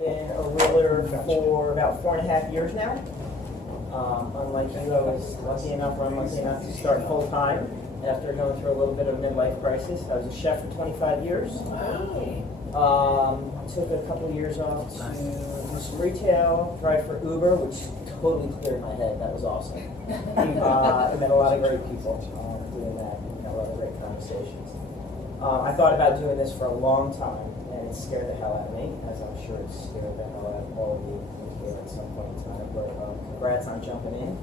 been a realtor for about 4.5 years now. Unlike you, I was lucky enough to start full-time after going through a little bit of a midlife crisis. I was a chef for 25 years. Took a couple of years off to do some retail, drive for Uber, which totally cleared my head. That was awesome. I met a lot of great people doing that, a lot of great conversations. I thought about doing this for a long time, and it scared the hell out of me, as I'm sure it scared the hell out of all of you here at some point in time. But congrats on jumping in.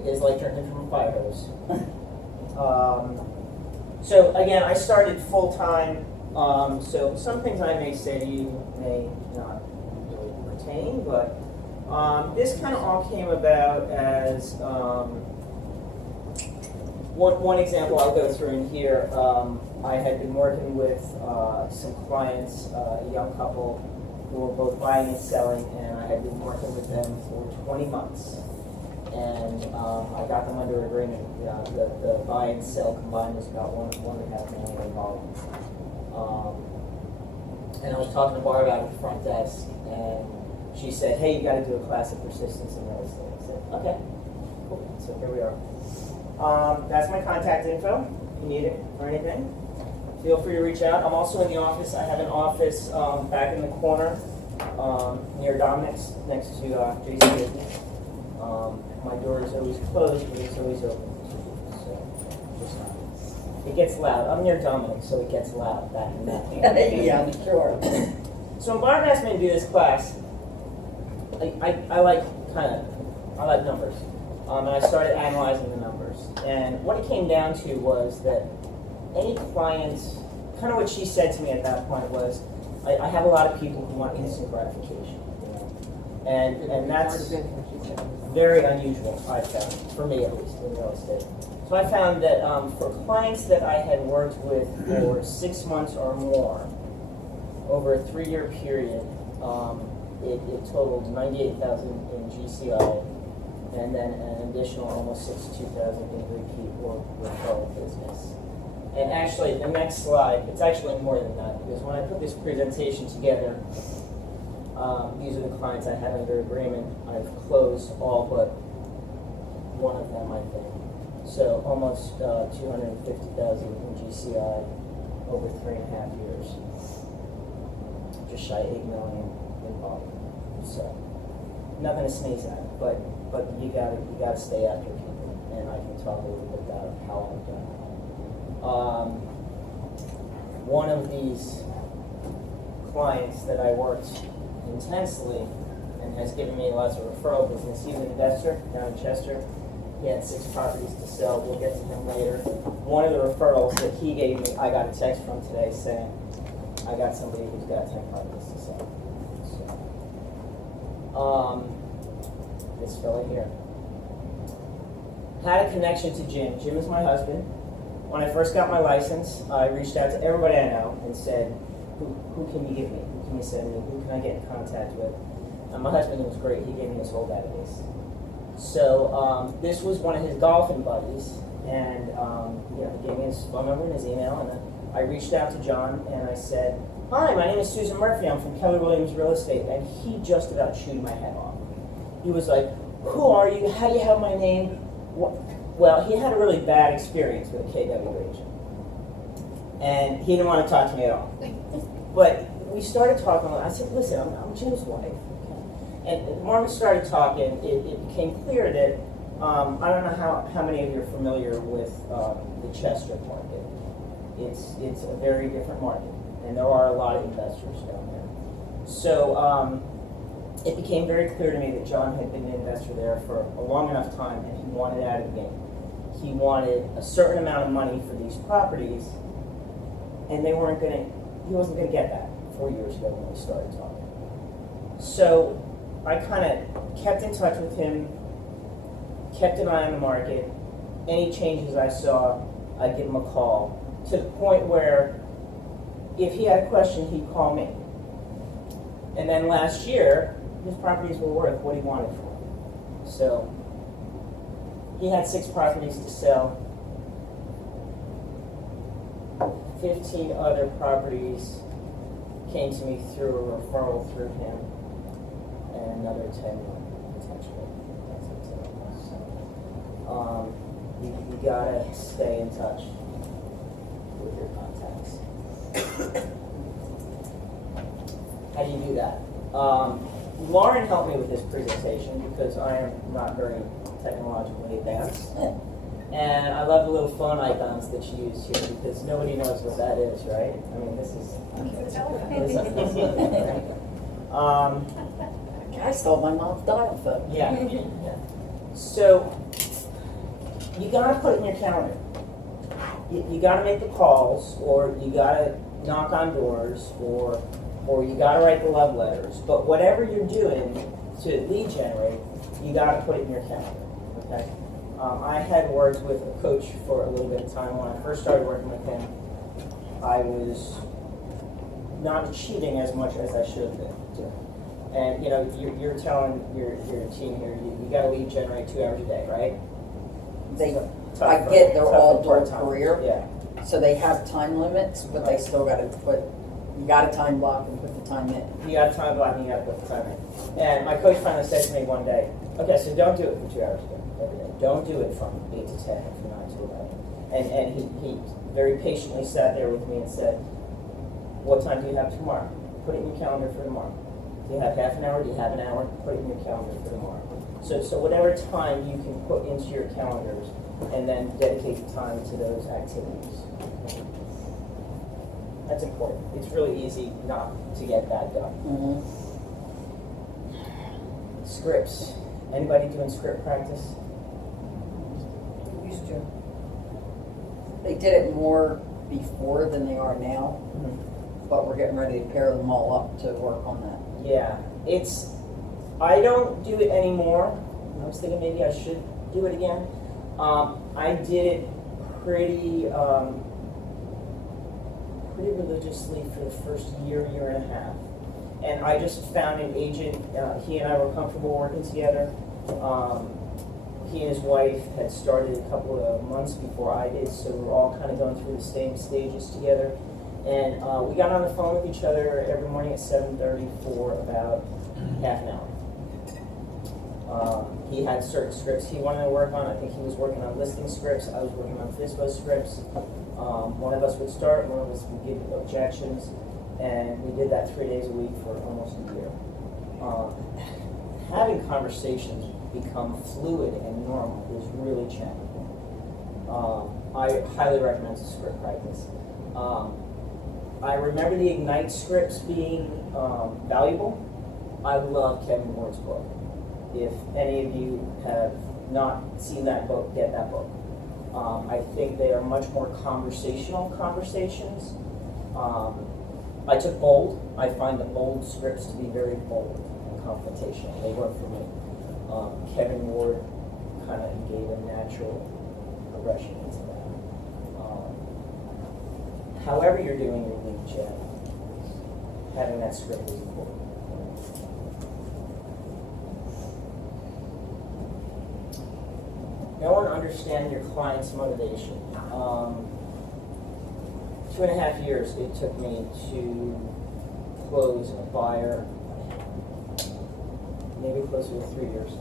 It is like drinking from a fire hose. So again, I started full time. So some things I may say to you may not really pertain, but this kind of all came about as one example I'll go through in here. I had been working with some clients, a young couple who were both buying and selling, and I had been working with them for 20 months. And I got them under agreement. The buy and sell combined was about $1.5 million involved. And I was talking to Barb out at the front desk, and she said, "Hey, you got to do a class of persistence in real estate." I said, "Okay, cool." So here we are. That's my contact info. If you need it or anything, feel free to reach out. I'm also in the office. I have an office back in the corner near Dominic's, next to JC Business. My door is always closed, but it's always open. So just it gets loud. I'm near Dominic, so it gets loud back in that. Yeah, I'm sure. So when Barb asked me to do this class, I like numbers. And I started analyzing the numbers. And what it came down to was that any clients, kind of what she said to me at that point was, I have a lot of people who want instant gratification. And that's very unusual, I found, for me at least, in real estate. So I found that for clients that I had worked with for 6 months or more, over a 3-year period, it totaled $98,000 in GCI, and then an additional almost $62,000 in repeat or referral business. And actually, the next slide, it's actually more than that, because when I put this presentation together, these are the clients I had under agreement. I've closed all but one of them, I think. So almost $250,000 in GCI over 3.5 years. Just shy $8 million in volume. So nothing to sneeze at, but you gotta stay after people, and I can talk a little bit about how I've done that. One of these clients that I worked intensely and has given me lots of referral business. He's an investor down in Chester. He had 6 properties to sell. We'll get to him later. One of the referrals that he gave me, I got a text from today saying, I got somebody who's got 10 properties to sell. So, this fella here. Had a connection to Jim. Jim is my husband. When I first got my license, I reached out to everybody I know and said, who can you give me? Who can you send me? Who can I get in contact with? And my husband was great. He gave me his whole database. So this was one of his golfing buddies, and he gave me his phone number and his email, and I reached out to John and I said, "Hi, my name is Susan Murphy. I'm from Keller Williams Real Estate," and he just about chewed my head off. He was like, "Who are you? How do you have my name?" Well, he had a really bad experience with a KW agent, and he didn't want to talk to me at all. But we started talking. I said, "Listen, I'm Jim's wife." And the more we started talking, it became clear that I don't know how many of you are familiar with the Chester market. It's a very different market, and there are a lot of investors down there. So it became very clear to me that John had been an investor there for a long enough time, and he wanted out of the game. He wanted a certain amount of money for these properties, and he wasn't going to get that 4 years ago when we started talking. So I kind of kept in touch with him, kept an eye on the market. Any changes I saw, I'd give him a call, to the point where if he had a question, he'd call me. And then last year, his properties were worth what he wanted for them. So he had 6 properties to sell, 15 other properties came to me through a referral through him, and another 10 potentially. That's it. So, you gotta stay in touch with your contacts. How do you do that? Lauren helped me with this presentation because I am not very technologically advanced. And I love the little phone icons that she used here because nobody knows what that is, right? I mean, this is... I stole my mom's dial phone. Yeah. So, you gotta put it in your calendar. You gotta make the calls, or you gotta knock on doors, or you gotta write the love letters. But whatever you're doing to lead generate, you gotta put it in your calendar, okay? I had words with a coach for a little bit of time. When I first started working with him, I was not achieving as much as I should have been doing. And you know, you're telling your team here, you got to lead generate 2 hours a day, right? I get they're all dual career, yeah. so they have time limits, but they still got to you got a time block and put the time in. You got a time block and you got to put the time in. And my coach finally said to me one day, okay, so don't do it for 2 hours a day every day. Don't do it from 8 to 10, from 9 to 11. And he very patiently sat there with me and said, what time do you have tomorrow? Put it in your calendar for tomorrow. Do you have half an hour? Do you have an hour? Put it in your calendar for tomorrow. So whatever time you can put into your calendars and then dedicate the time to those activities. That's important. It's really easy not to get that done. Mm-hmm. Scripts. Anybody doing script practice? Used to. They did it more before than they are now, but we're getting ready to pair them all up to work on that. Yeah, I don't do it anymore. I was thinking maybe I should do it again. I did it pretty religiously for the first year and a half. And I just found an agent, he and I were comfortable working together. He and his wife had started a couple of months before I did, so we were all kind of going through the same stages together. And we got on the phone with each other every morning at 7:30 for about half an hour. He had certain scripts he wanted to work on. I think he was working on listing scripts. I was working on FISBO scripts. One of us would start, one of us would give objections, and we did that 3 days a week for almost a year. Having conversations become fluid and normal is really challenging. I highly recommend script practice. I remember the Ignite scripts being valuable. I love Kevin Ward's book. If any of you have not seen that book, get that book. I think they are much more conversational conversations. I took bold. I find the bold scripts to be very bold and confrontational. They work for me. Kevin Ward kind of gave a natural progression into that. However you're doing your lead gen, having that script is important. Know and understand your client's motivation. 2.5 years it took me to close a buyer, maybe closer to 3 years.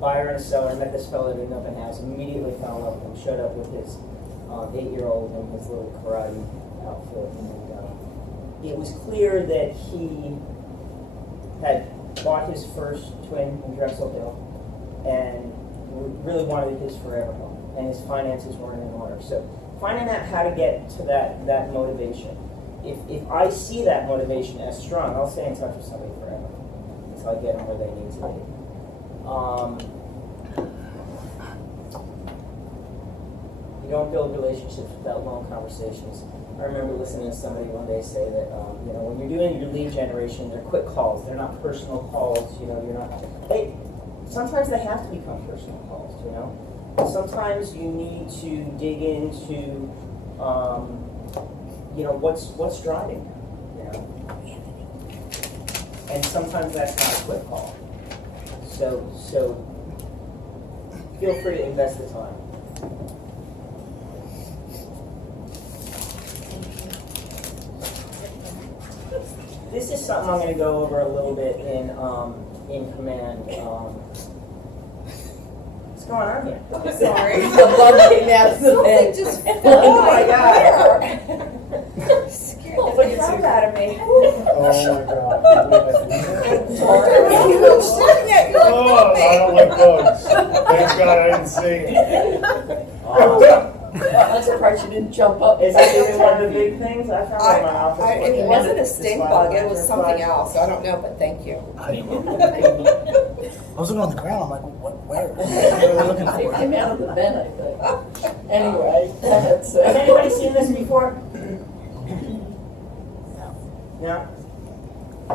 Buyer and a seller, met this fellow at an open house, immediately fell in love with him, showed up with his 8-year-old in his little karate outfit. And it was clear that he had bought his first twin in Drexelville and really wanted his forever home, and his finances weren't in order. So finding out how to get to that motivation. If I see that motivation as strong, I'll stay in touch with somebody forever until I get them where they need to be. You don't build relationships without long conversations. I remember listening to somebody one day say that when you're doing your lead generation, they're quick calls. They're not personal calls. You're not. Sometimes they have to become personal calls. Sometimes you need to dig into what's driving you. And sometimes that's not a quick call. So feel free to invest the time. this is something I'm going to go over a little bit in command. What's going on here? I'm sorry. The bug came out of the Something bed. just Oh my God. Scared Oh, the look at crap you. out of me. Oh I'm staring at you like I puppy. don't like bugs. Thank God I didn't see it. I'm surprised you didn't jump up. Is that even one of the big things I found in my office? It wasn't a The stink slide bug, it liner was flies. something else, I don't know, but thank you. I was looking on the ground. I'm like, what? Where? What are we looking It for? came out of the bed, I think. Anyway, that's Has anybody seen this before? No?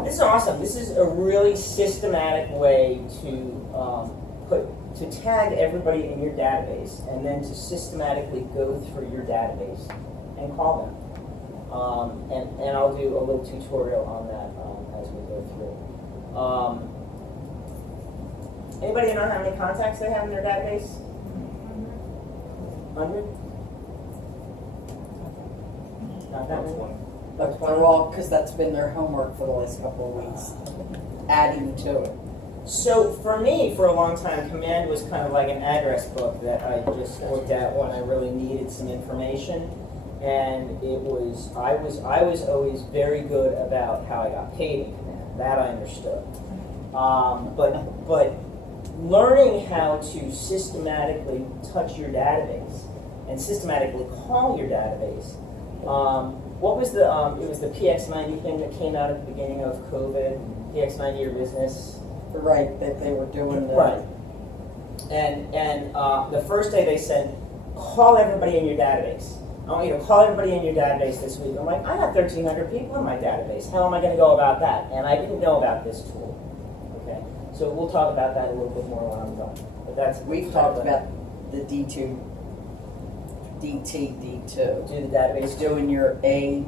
This is awesome. This is a really systematic way to tag everybody in your database and then to systematically go through your database and call them. And I'll do a little tutorial on that as we go through. Anybody know how many contacts they have in their database? 100? Not that many? But they're all, because that's been their homework for the last couple of weeks, adding to it. So for me, for a long time, Command was kind of like an address book that I just looked at when I really needed some information. And I was always very good about how I got paid in Command. That I understood. But learning how to systematically touch your database and systematically call your database. What was the, it was the PX90 thing that came out at the beginning of COVID, PX90 Your Business. Right, that they were doing the. Right. And the first day they said, call everybody in your database. I want you to call everybody in your database this week. I'm like, I got 1,300 people in my database. How am I going to go about that? And I didn't know about this tool. Okay, so we'll talk about that a little bit more when I'm done. But that's We've talked about the D2, DT, D2. do the database. It's doing your A,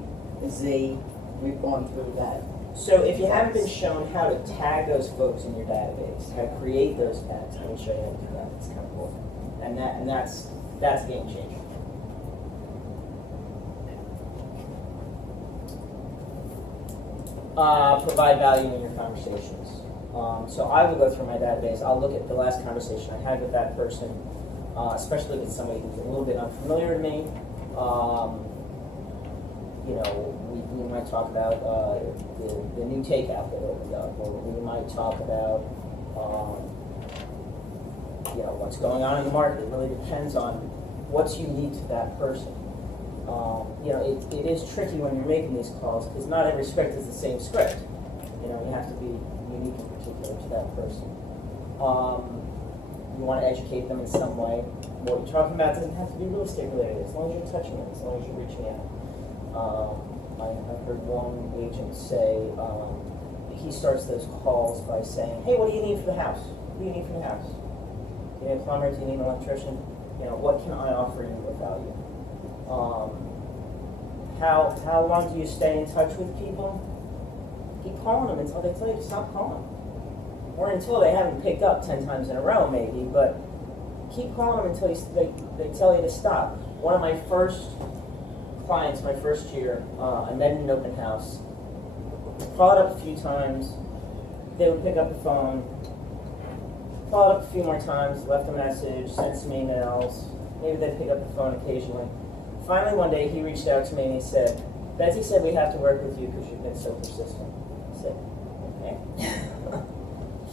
Z, we've gone through that. So if you haven't been shown how to tag those folks in your database, how to create those tags, I'm going to show you how to do that. It's kind of cool. And that's a game changer. Provide value in your conversations. So I will go through my database. I'll look at the last conversation I had with that person, especially with somebody who's a little bit unfamiliar to me. You know, we might talk about the new takeout that opened up, or we might talk about you know, what's going on in the market. It really depends on what's unique to that person. You know, it is tricky when you're making these calls because not every script is the same script. You know, you have to be unique and particular to that person. You want to educate them in some way. What you're talking about doesn't have to be real estate related, as long as you're touching it, as long as you're reaching out. I've heard one agent say he starts those calls by saying, "Hey, what do you need for the house? What do you need for the house? Do you need a plumber? Do you need an electrician? You know, what can I offer you of value? How long do you stay in touch with people? Keep calling them until they tell you to stop calling. Or until they haven't picked up 10 times in a row, maybe, but keep calling them until they tell you to stop. One of my first clients, my first year, I met in an open house, followed up a few times, they would pick up the phone, followed up a few more times, left a message, sent some emails, maybe they'd pick up the phone occasionally. Finally, one day, he reached out to me and he said, "Betsy said we have to work with you because you've been so persistent." I said, "Okay."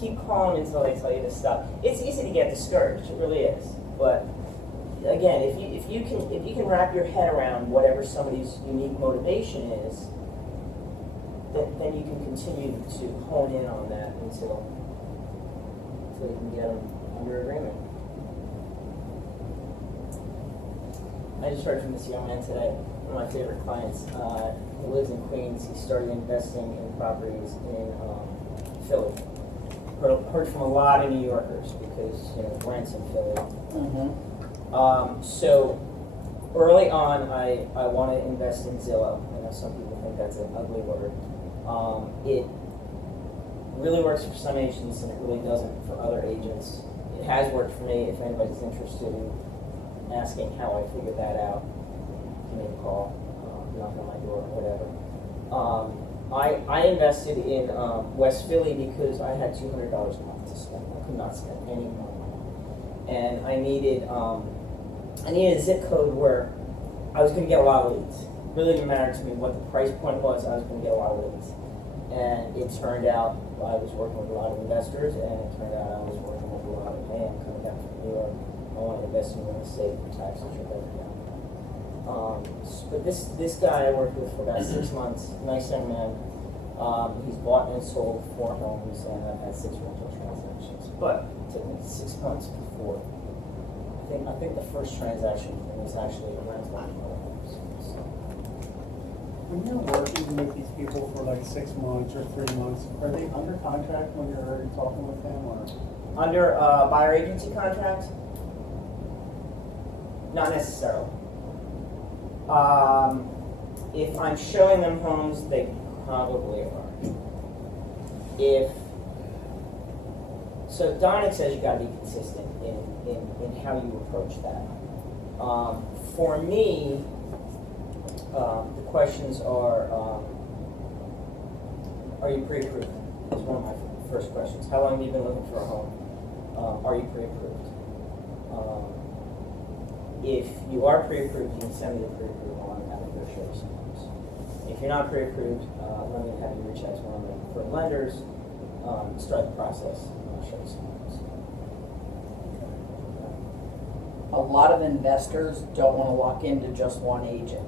Keep calling until they tell you to stop. It's easy to get discouraged, it really is. But again, if you can wrap your head around whatever somebody's unique motivation is, then you can continue to hone in on that until you can get them under agreement. I just heard from this young man today, one of my favorite clients. He lives in Queens. He started investing in properties in Philly. Heard from a lot of New Yorkers because, you know, rents in Philly. Mm-hmm. So early on, I want to invest in Zillow. I know some people think that's an ugly word. It really works for some agents and it really doesn't for other agents. It has worked for me. If anybody's interested in asking how I figured that out, give me a call, knock on my door, whatever. I invested in West Philly because I had $200 a month to spend. I could not spend any more money, and I needed a zip code where I was going to get a lot of leads. It really didn't matter to me what the price point was. I was going to get a lot of leads, and it turned out I was working with a lot of investors, and it turned out I was working with a lot of coming back from New York. I want to invest in real estate for taxes or whatever. But this guy I worked with for about 6 months, nice young man. He's bought and sold 4 homes, and I've had 6 rental transactions. But it took me 6 months before. I think the first transaction was actually a rental of homes. So. When you're working with these people for like 6 months or 3 months, are they under contract when you're already talking with them, or? Under buyer agency contract? Not necessarily. If I'm showing them homes, they probably are. So Dominic says you gotta be consistent in how you approach that. For me, the questions are you pre-approved? That's one of my first questions. How long have you been looking for a home? Are you pre-approved? If you are pre-approved, you can send me the pre-approval on how to go show you some homes. If you're not pre-approved, let me have you reach out to one of the preferred lenders, start the process, and I'll show you some homes. A lot of investors don't want to lock into just one agent.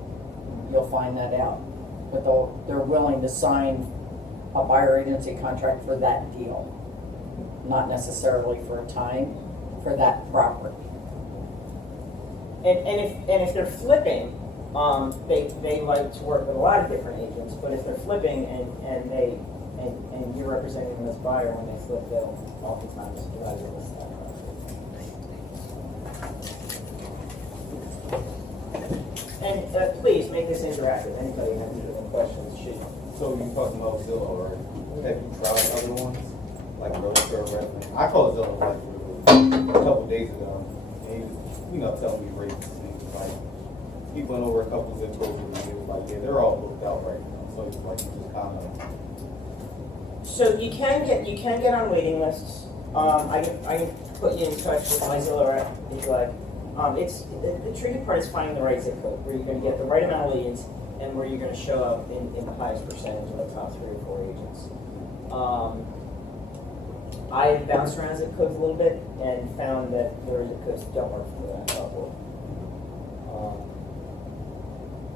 You'll find that out. But they're willing to sign a buyer agency contract for that deal, not necessarily for a time, for that property. And if they're flipping, they like to work with a lot of different agents. But if they're flipping and you're representing them as buyer when they flip, they'll oftentimes allow you to list that property. And please make this interactive. Anybody has any questions should. So you talking about Zillow, right? Have you tried other ones like Realtor Resident? I called Zillow like a couple days ago, and he was, telling me rates and things like. He went over a couple zip codes and he was like, yeah, they're all booked out right now. So it's like just kind of. So you can get on waiting lists. I can put you in touch with my Zillow rep if you like. It's the tricky part is finding the right zip code where you're going to get the right amount of leads and where you're going to show up in the highest percentage of the top 3 or 4 agents. I bounced around zip codes a little bit and found that there are zip codes that don't work for that level.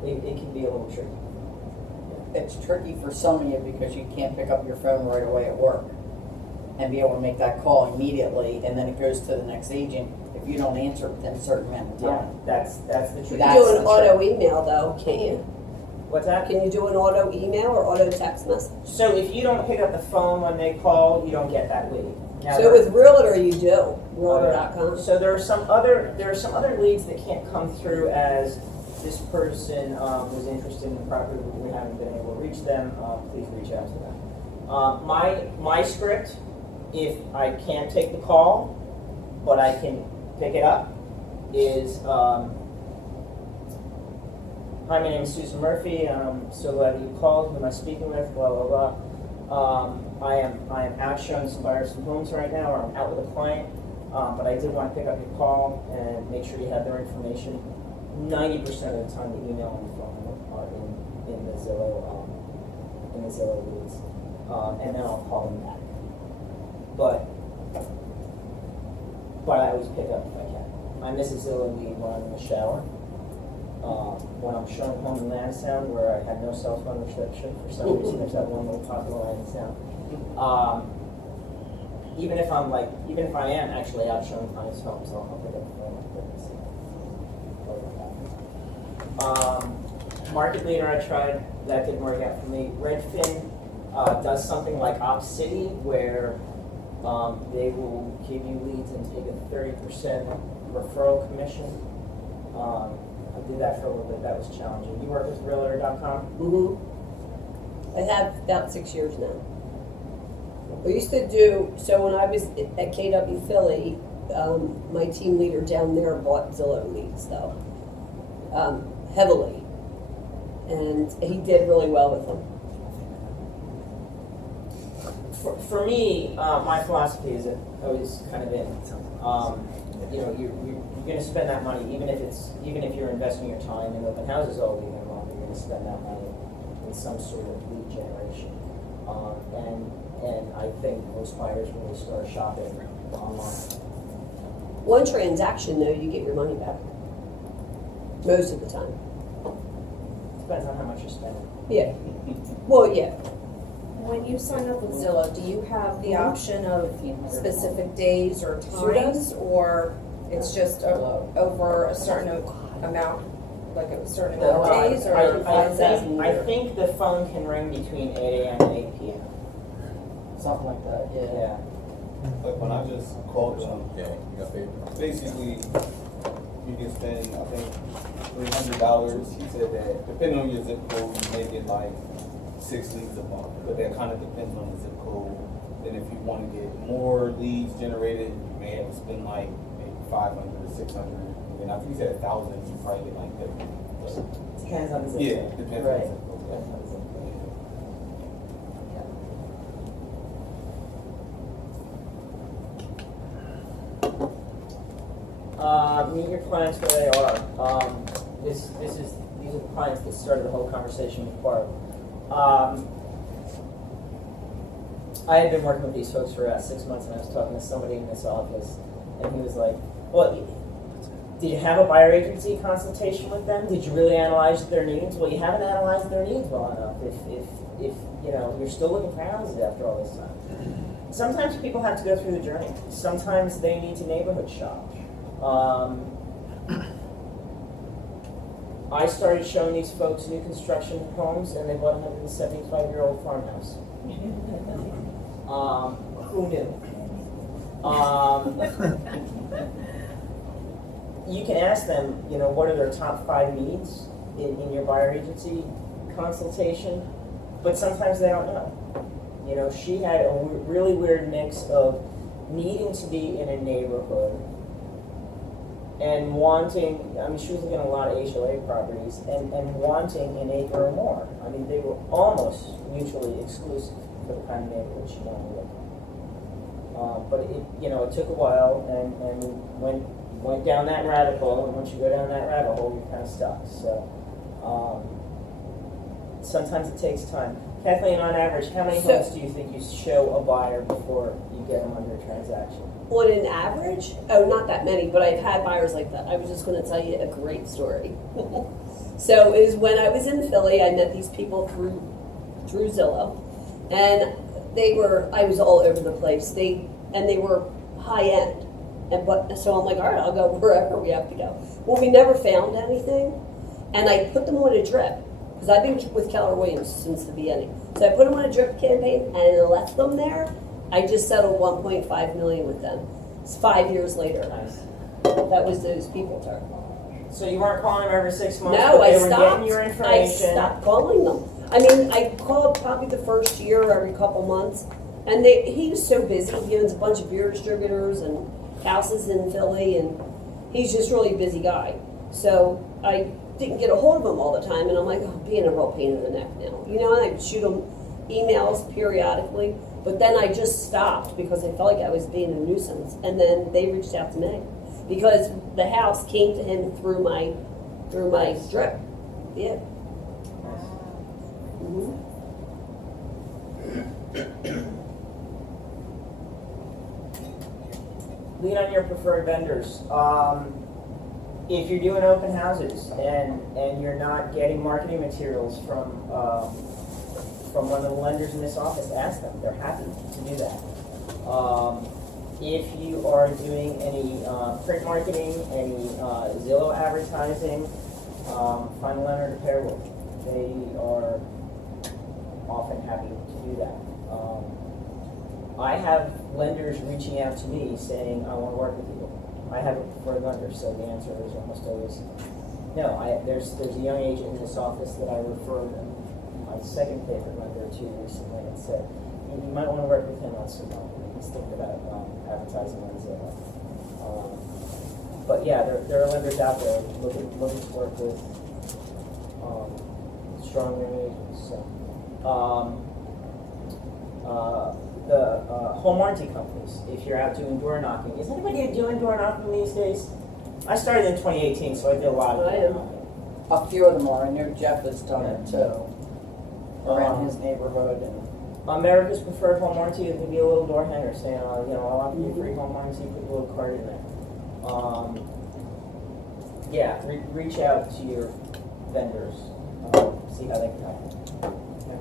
It can be a little tricky. It's tricky for some of you because you can't pick up your phone right away at work and be able to make that call immediately, and then it goes to the next agent if you don't answer within a certain amount of time. That's the trick. You can do an auto email though, can't you? What's that? Can you do an auto email or auto text message? So if you don't pick up the phone when they call, you don't get that lead. Now, So with Realtor you do, Realtor.com. So there are some other leads that can't come through as this person was interested in the property, but we haven't been able to reach them. Please reach out to them. My script, if I can't take the call, but I can pick it up, is hi, my name is Susan Murphy. I'm so glad you called. Who am I speaking with? Blah blah blah. I am out showing some buyers some homes right now, or I'm out with a client. But I did want to pick up your call and make sure you have their information. 90% of the time, the email and the phone are in the Zillow leads, and then I'll call them back. But I always pick up if I can. I miss a Zillow lead when I'm in the shower. When I'm showing home in Lansdowne, where I had no cell phone restriction for some reason, there's that one little pocket of Lansdowne. Even if I am actually out showing clients' homes, I'll pick up the phone and see. Market Leader I tried, that didn't work out for me. Redfin does something like OpCity where they will give you leads and take a 30% referral commission. I did that for a little bit, that was challenging. You work with Realtor.com? I have about 6 years now. I used to do, so when I was at KW Philly, my team leader down there bought Zillow leads though, heavily. And he did really well with them. For me, my philosophy is always kind of been, you know, you're going to spend that money, even if you're investing your time in open houses all weekend long, you're going to spend that money in some sort of lead generation. And I think most buyers really start shopping online. One transaction though, you get your money back. Most of the time. Depends on how much you're spending. Yeah. Well, yeah. When you sign up with Zillow, do you have the option of specific days or times, or it's just over a certain amount, like a certain amount of days, or I think the phone can ring between 8 a.m. and 8 p.m. Something like that, yeah. Yeah. Like when I just called them, Yeah, you got paid. basically, you can spend, I think, $300. He said that depending on your zip code, you may get like 6 leads a month, but that kind of depends on the zip code. Then if you want to get more leads generated, you may have to spend like maybe 500 or 600. And then I think he said 1,000, you probably get like 50. So, Depends on the zip yeah, code. depends Right. on the zip code. Depends on the zip code. Meet your clients where they are. These are the clients that started the whole conversation with Barb. I had been working with these folks for about 6 months, and I was talking to somebody in this office, and he was like, "Well, did you have a buyer agency consultation with them? Did you really analyze their needs?" Well, you haven't analyzed their needs well enough. If you know you're still looking for houses after all this time. Sometimes people have to go through the journey. Sometimes they need to neighborhood shop. I started showing these folks new construction homes, and they bought a 175-year-old farmhouse. Who knew? You can ask them, you know, what are their top 5 needs in your buyer agency consultation, but sometimes they don't know. You know, she had a really weird mix of needing to be in a neighborhood and wanting, I mean, she was looking at a lot of HOA properties and wanting an acre or more. I mean, they were almost mutually exclusive for the kind of neighborhood she wanted to live in. But it, you know, it took a while, and went down that rabbit hole, and once you go down that rabbit hole, you're kind of stuck. So sometimes it takes time. Kathleen, on average, how many homes do you think you show a buyer before you get them under a transaction? On an average, oh, not that many, but I've had buyers like that. I was just going to tell you a great story. So it was when I was in Philly, I met these people through Zillow, and I was all over the place. They were high end, so I'm like, all right, I'll go wherever we have to go. Well, we never found anything, and I put them on a drip because I've been with Keller Williams since the beginning. So I put them on a drip campaign and left them there. I just settled $1.5 million with them. It's 5 years later. Nice. That was those people turn. So you weren't calling them every 6 months, No, but they I were stopped. getting your I information. stopped calling them. I mean, I called probably the first year every couple months, and he was so busy. He owns a bunch of beer distributors and houses in Philly, and he's just really a busy guy. So I didn't get a hold of him all the time, and I'm like, oh, being a real pain in the neck now. You know, and I'd shoot him emails periodically, but then I just stopped because I felt like I was being a nuisance, and then they reached out to me because the house came to him through my drip. Yeah. Mm-hmm. Lean on your preferred vendors. If you're doing open houses and you're not getting marketing materials from one of the lenders in this office, ask them. They're happy to do that. If you are doing any print marketing, any Zillow advertising, find a lender to pair with. They are often happy to do that. I have lenders reaching out to me saying, I want to work with you. I have a preferred lender, so the answer is almost always no. There's a young agent in this office that I referred my second favorite lender to recently and said, you might want to work with him on some marketing. He's thinking about advertising on Zillow. But yeah, there are lenders out there looking to work with strong young agents. So, home warranty companies, if you're out doing door knocking. Is anybody doing door knocking these days? I started in 2018, so I did a lot of I door am. knocking. A few of them are, I know Jeff has done it too, around his neighborhood and. America's preferred home warranty is to be a little door hanger saying, I'll offer you a free home warranty, put a little card in there. Yeah, reach out to your vendors, see how they can help. Okay.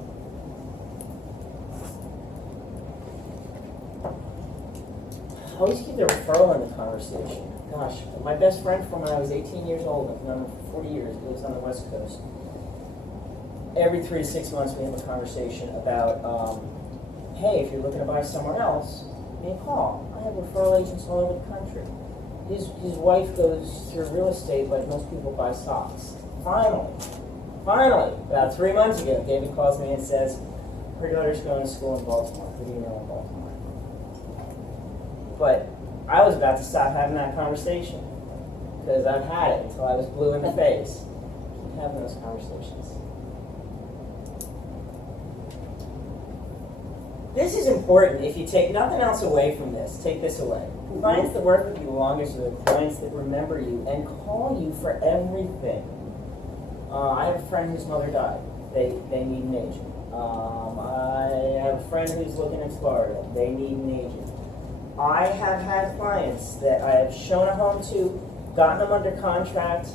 Always keep the referral in the conversation. Gosh, my best friend from when I was 18 years old, I've known him for 40 years, he lives on the West Coast. Every 3 to 6 months, we have a conversation about, hey, if you're looking to buy somewhere else, give me a call. I have referral agents all over the country. His wife goes through real estate like most people buy stocks. Finally, about 3 months ago, David calls me and says, her daughter's going to school in Baltimore. Who do you know in Baltimore? But I was about to stop having that conversation because I've had it until I was blue in the face. Keep having those conversations. This is important. If you take nothing else away from this, take this away. Clients that work with you the longest are the clients that remember you and call you for everything. I have a friend whose mother died. They need an agent. I have a friend who's looking in Florida. They need an agent. I have had clients that I have shown a home to, gotten them under contract,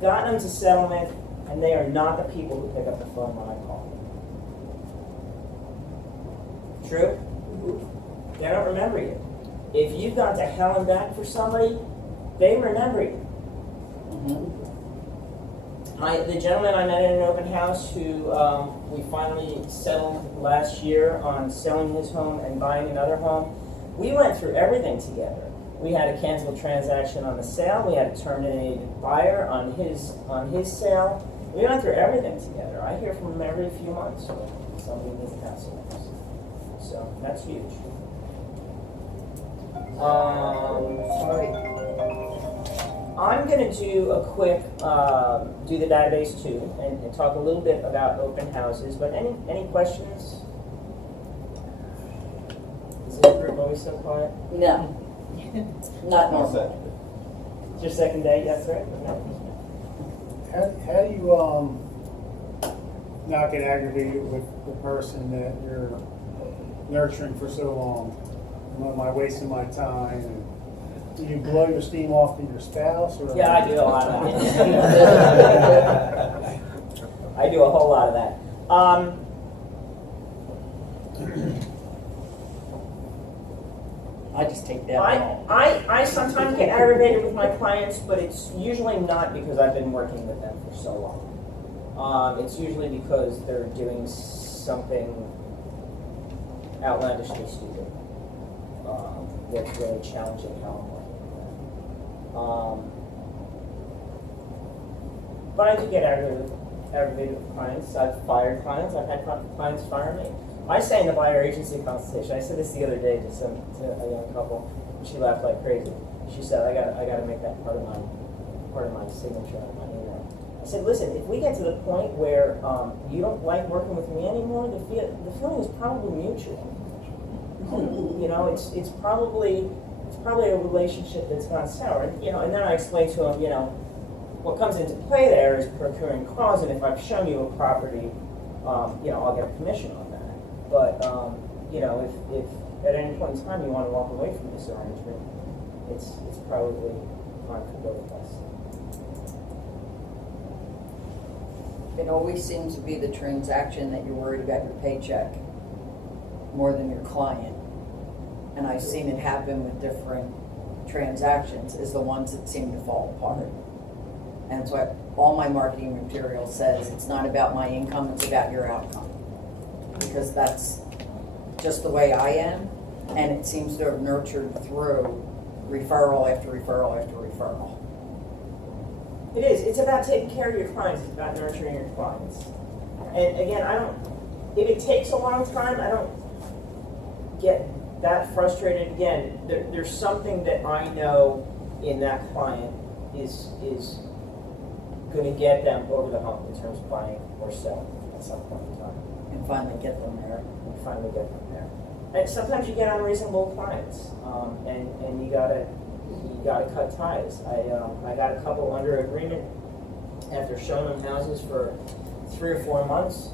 gotten them to settlement, and they are not the people who pick up the phone when I call. True? They don't remember you. If you've gone to hell and back for somebody, they remember you. The gentleman I met at an open house who we finally settled last year on selling his home and buying another home, we went through everything together. We had to cancel a transaction on the sale. We had to terminate a buyer on his sale. We went through everything together. I hear from him every few months when somebody needs a house. So that's huge. Sorry. I'm going to do a quick, do the database too, and talk a little bit about open houses, but any questions? Is this group always so quiet? No. Not One normal. second. It's your second day, yes, right? How do you, not get aggravated with the person that you're nurturing for so long? Am I wasting my time? And do you blow your steam off to your spouse? Or? Yeah, I do a lot of that. I do a whole lot of that. I just take that off. I sometimes get aggravated with my clients, but it's usually not because I've been working with them for so long. It's usually because they're doing something outlandishly stupid. That's really challenging how I'm working with them. But I do get aggravated with clients. I've fired clients. I've had clients fire me. I say in the buyer agency consultation, I said this the other day to a young couple, and she laughed like crazy. She said, I got to make that part of my signature on my email. I said, listen, if we get to the point where you don't like working with me anymore, the feeling is probably mutual. You know, it's probably a relationship that's gone sour. You know, and then I explained to him, you know, what comes into play there is procuring cause, and if I've shown you a property, you know, I'll get a commission on that. But you know, if at any point in time you want to walk away from this arrangement, it's probably fine for both of us. It always seems to be the transaction that you're worried about your paycheck more than your client. And I've seen it happen with different transactions, is the ones that seem to fall apart. And that's why all my marketing material says it's not about my income, it's about your outcome. Because that's just the way I am, and it seems to have nurtured through referral after referral after referral. It is. It's about taking care of your clients. It's about nurturing your clients. And again, if it takes a long time, I don't get that frustrated. Again, there's something that I know in that client is going to get them over the hump in terms of buying or selling at some point in time. And finally get them there. And finally get them there. And sometimes you get unreasonable clients, and you gotta cut ties. I got a couple under agreement after showing them houses for 3 or 4 months.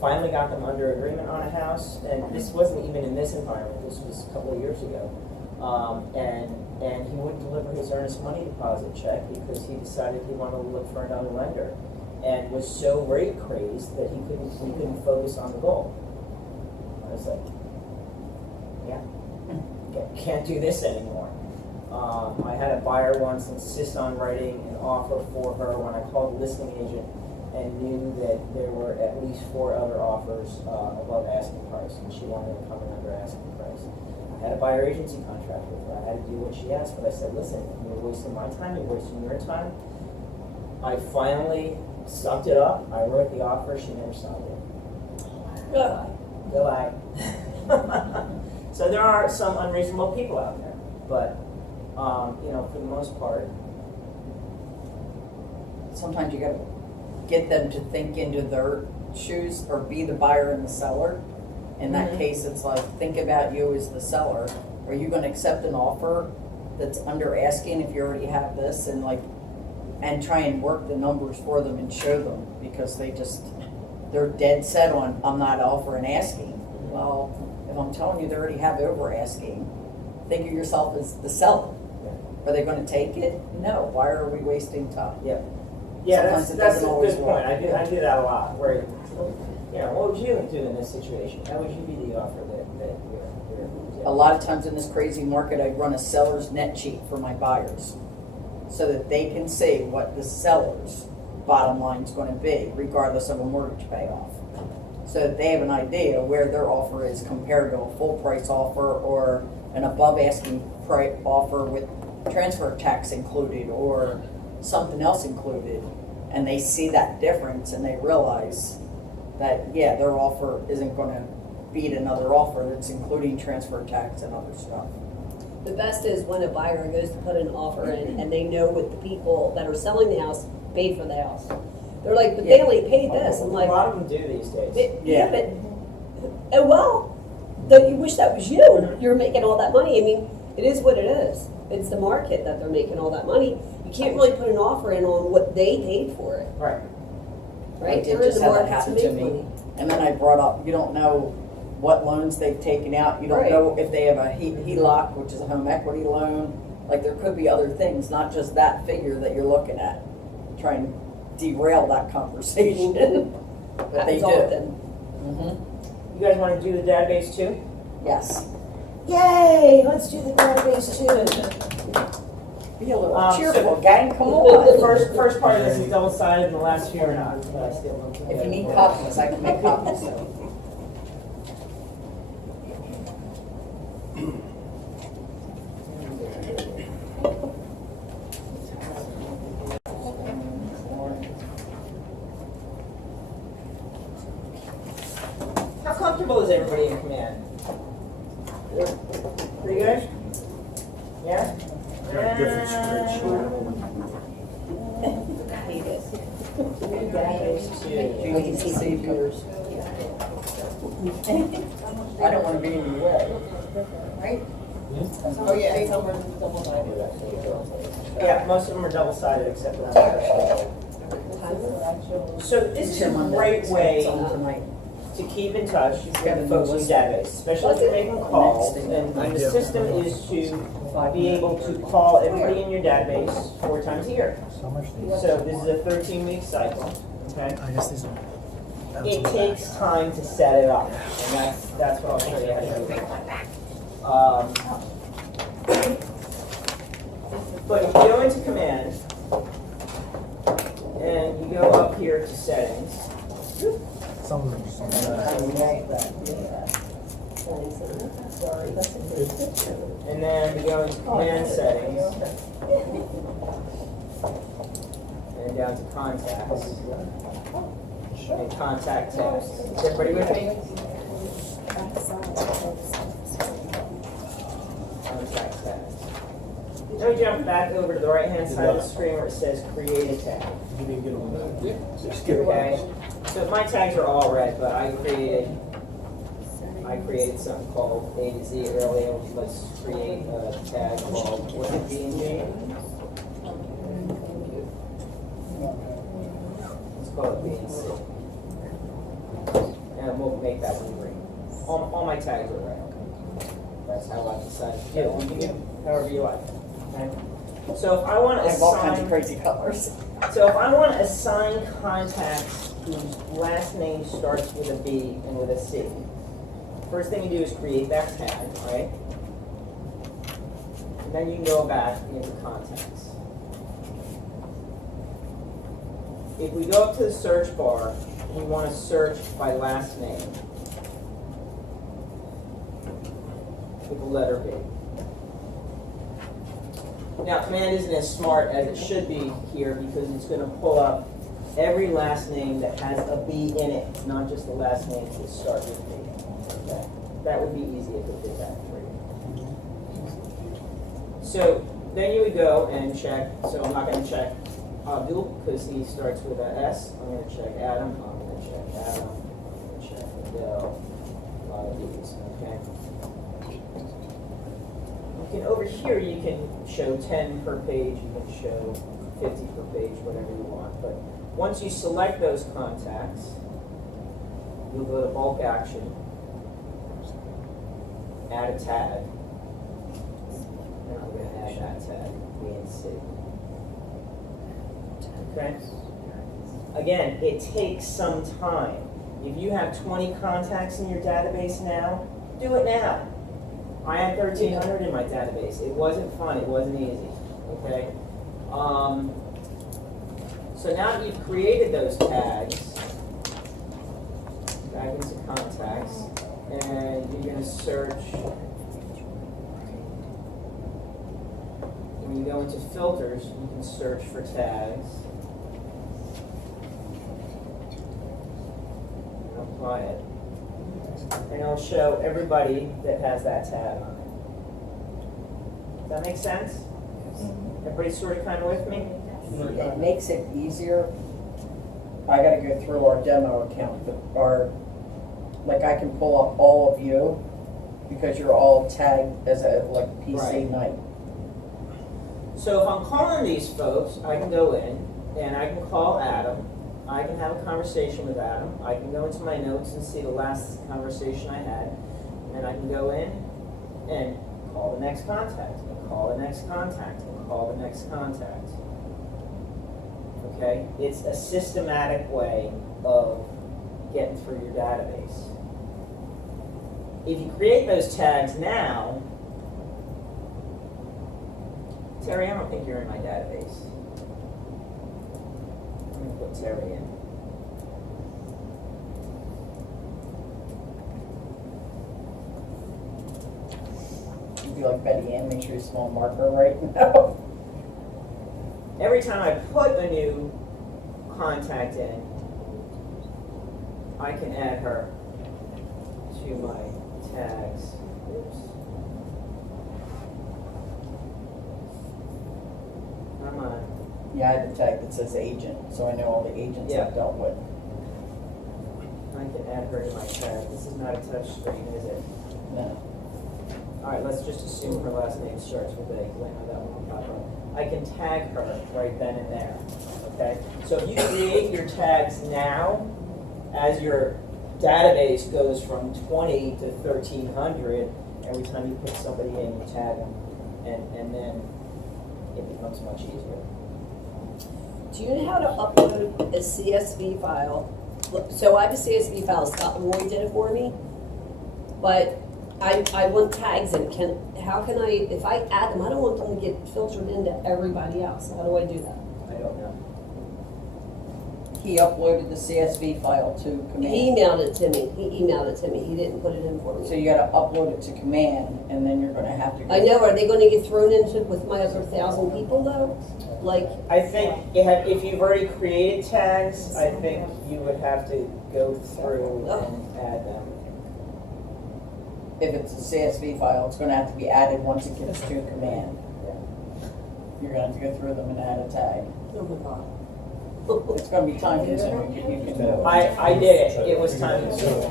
Finally got them under agreement on a house, and this wasn't even in this environment. This was a couple of years ago, and he wouldn't deliver his earnest money deposit check because he decided he wanted to look for another lender, and was so rate crazed that he couldn't focus on the goal. I was like, yeah, can't do this anymore. I had a buyer once insist on writing an offer for her when I called the listing agent and knew that there were at least 4 other offers above asking price, and she wanted to come in under asking price. I had a buyer agency contract with her. I had to do what she asked, but I said, listen, you're wasting my time, you're wasting your time. I finally sucked it up. I wrote the offer, she never signed it. Goodbye. So there are some unreasonable people out there, but for the most part, Sometimes you gotta get them to think into their shoes or be the buyer and the seller. In that case, it's like, think about you as the seller. Are you gonna accept an offer that's under asking if you already have this, and try and work the numbers for them and show them, because they're dead set on, I'm not offering asking. Well, if I'm telling you they already have over asking, think of yourself as the seller. Are they gonna take it? No. Why are we wasting time? yeah, Sometimes that's it a doesn't good always point. work. I do that a lot. Where, what would you do in this situation? How would you be the offer that you're A lot of times in this crazy market, I run a seller's net sheet for my buyers, so that they can see what the seller's bottom line is going to be, regardless of a mortgage payoff. So that they have an idea where their offer is compared to a full price offer or an above asking price offer with transfer tax included or something else included. And they see that difference and they realize that, their offer isn't going to beat another offer that's including transfer tax and other stuff. The best is when a buyer goes to put an offer in and they know what the people that are selling the house paid for the house. They're like, but they only paid this. I'm a like, lot of them do these days. Though you wish that was you. You're making all that money. I mean, it is what it is. It's the market that they're making all that money. You can't really put an offer in on what they paid for it, Right. right? I did They're in just the have that market happen to to make me. money. And then I brought up, you don't know what loans they've taken out. You don't Right. know if they have a HELOC, which is a home equity loan. Like, there could be other things, not just that figure that you're looking at. Try and derail that conversation. But they Happens do. often. Mhm. You guys want to do the database too? Yes. Yay! Let's do the database too. Be a little So- cheerful, gang, come The on. first part of this is double-sided, and the last few are not. But I still look If you need copies, I can make copies. How comfortable is everybody in command? Pretty good? Yeah? Database two. We can see yours. I don't want to be in your way. Right? Oh, yeah, some are double-sided. Yeah, most of them are double-sided except for one. So this is a great way to keep in touch with the folks in the database, especially if you're making calls. And the system is to be able to call everybody in your database 4 times a year. So this is a 13-week cycle, okay? I guess these are. It takes time to set it up, and that's what I'll show you how to do. But if you go into command, and you go up here to settings, Some of them. and then you go into command settings, and down to contacts, and contact text. Is everybody with me? Contact text. Now we jump back over to the right-hand side of the screen where it says create a tag. Okay? So my tags are all red, but I I created something called A to Z earlier. Let's create a tag called, what's it, B and J? Let's call it B and C. And we'll make that one green. All my tags are red. That's how I decided to do it. You can do however you like. Okay? So if I want to I have all kinds of assign, crazy colors. so if I want to assign contacts whose last name starts with a B and with a C, first thing you do is create that tag, right? And then you can go back into contacts. If we go up to the search bar, we want to search by last name with the letter B. Now, command isn't as smart as it should be here because it's going to pull up every last name that has a B in it, not just the last names that start with B. Okay? That would be easy if it did that for you. So then you would go and check. So I'm not going to check Abdul because he starts with a S. I'm going to check Adam. I'm going to check Adam. I'm going to check Adele. A lot of these. Okay. Over here, you can show 10 per page, you can show 50 per page, whatever you want. But once you select those contacts, you'll go to bulk action, add a tag, and I'm going to add that tag, B and C. Okay? Again, it takes some time. If you have 20 contacts in your database now, do it now. I had 1,300 in my database. It wasn't fun. It wasn't easy. Okay. So now that you've created those tags, back into contacts, and you're going to search. When you go into filters, you can search for tags. And apply it. And it'll show everybody that has that tag on it. Does that make sense? Everybody sort of kind of with me? It makes it easier. I gotta go through our demo account, like I can pull up all of you because you're all tagged as a PC Right. night. So if I'm calling these folks, I can go in and I can call Adam. I can have a conversation with Adam. I can go into my notes and see the last conversation I had. And I can go in and call the next contact, and call the next contact, and call the next contact. Okay? It's a systematic way of getting through your database. If you create those tags now, Terry, I don't think you're in my database. I'm going to put Terry in. You'd be like Betty Ann, make sure you small marker right now. Every time I put a new contact in, I can add her to my tags. Oops. Come on. Yeah, I had a tag that says agent, so I know all the agents Yeah. I've dealt with. I can add her to my tag. This is not a touch screen, is it? No. All right, let's just assume her last name starts with A, because I know that one will pop up. I can tag her right then and there, okay? So if you create your tags now, as your database goes from 20 to 1,300, every time you put somebody in, you tag them, and then it becomes much easier. Do you know how to upload a CSV file? Look, so I have a CSV file, Scott and Roy did it for me, but I want tags in. How can I, if I add them, I don't want them to get filtered into everybody else. How do I do that? I don't know. He uploaded the CSV file to He command. emailed it to me. He didn't put it in for So me. you gotta upload it to command, and then you're gonna have to. I know, are they gonna get thrown into with my other 1,000 people though? Like, I think if you've already created tags, I think you would have to go through and add them. If it's a CSV file, it's gonna have to be added once it gets to command. You're gonna have to go through them and add a tag. oh my God. It's gonna be time consuming, but you can do it. I did it. It was time consuming.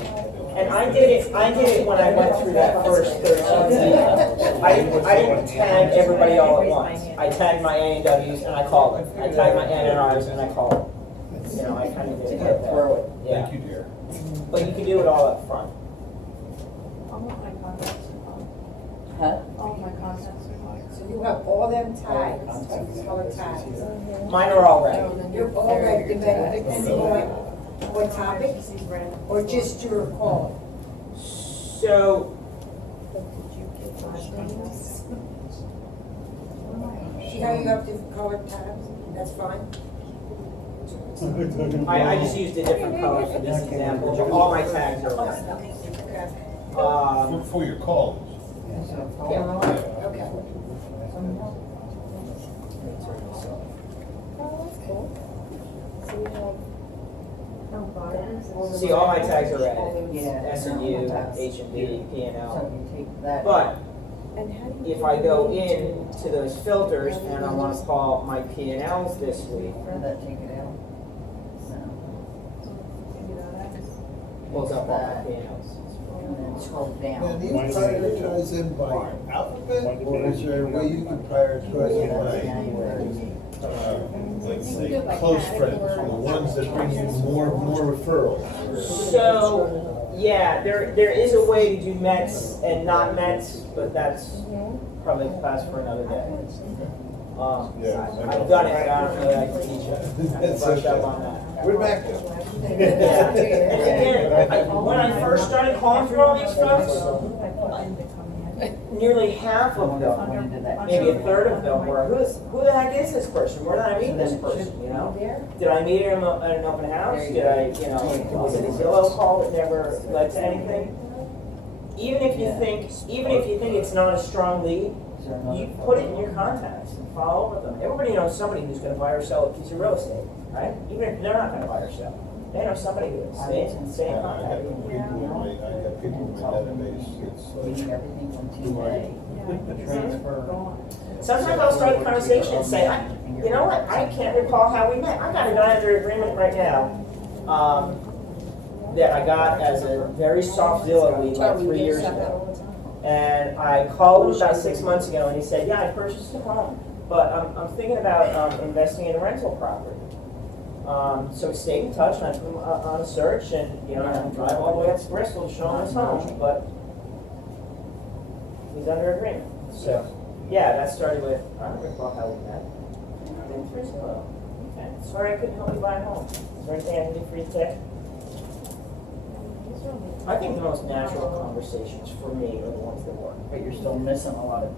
And I did it when I went through that first 13 emails. I didn't tag everybody all at once. I tagged my A&Ws and I called them. I tagged my NRIs and I called them. You know, I kind of did it like that. Throw it. Yeah. Thank you, dear. But you can do it all up front. Huh? So you have all them tags, color tags. Mine are all red. You're all red, depending on what topic, or just your call. So, See how you have different colored tabs? That's fine. I just used a different color for this example, but all my tags are red. For your calls. Okay. See, all my tags are red. Yeah. S and U, H and B, P and So L. you take that. But if I go in to those filters and I want to call my P and Ls this week, That take it out. pulls up all my P and Ls. And then scroll Now, down. do you prioritize them by alphabet, or is there a way you can prioritize them Like say, close friends, the ones that bring you more referrals. So, yeah, there is a way to do Mets and not Mets, but that's probably a class for another day. I've done it, but I don't really like to teach it. I've brushed up on that. We're back to Yeah. And again, when I first started calling through all these folks, nearly half of them, maybe a third of them were, who the heck is this person? Where did I meet this person, you know? Did I meet him at an open house? Did I, was it a Zillow call that never led to anything? Even if you think it's not a strong lead, you put it in your contacts and follow up with them. Everybody knows somebody who's gonna buy or sell a piece of real estate, right? Even if they're not gonna buy or sell. They know somebody who is. Stay in I contact. got people in my database, it's Reading like, everything from today. Transfer. Sometimes I'll start a conversation and say, you know what, I can't recall how we met. I got a guy under agreement right now, that I got as a very soft Zillow lead like 3 years ago. And I called him about 6 months ago and he said, yeah, I purchased a home, but I'm thinking about investing in a rental property. So we stayed in touch and I put him on a search and, I had to drive all the way up to Bristol to show him his home, but he's under agreement. So, yeah, that started with, I don't recall how we met. Then through Zillow. Okay, sorry I couldn't help you buy a home. Is there anything I can do for you today? I think the most natural conversations for me are the ones that work. But you're still missing a lot of.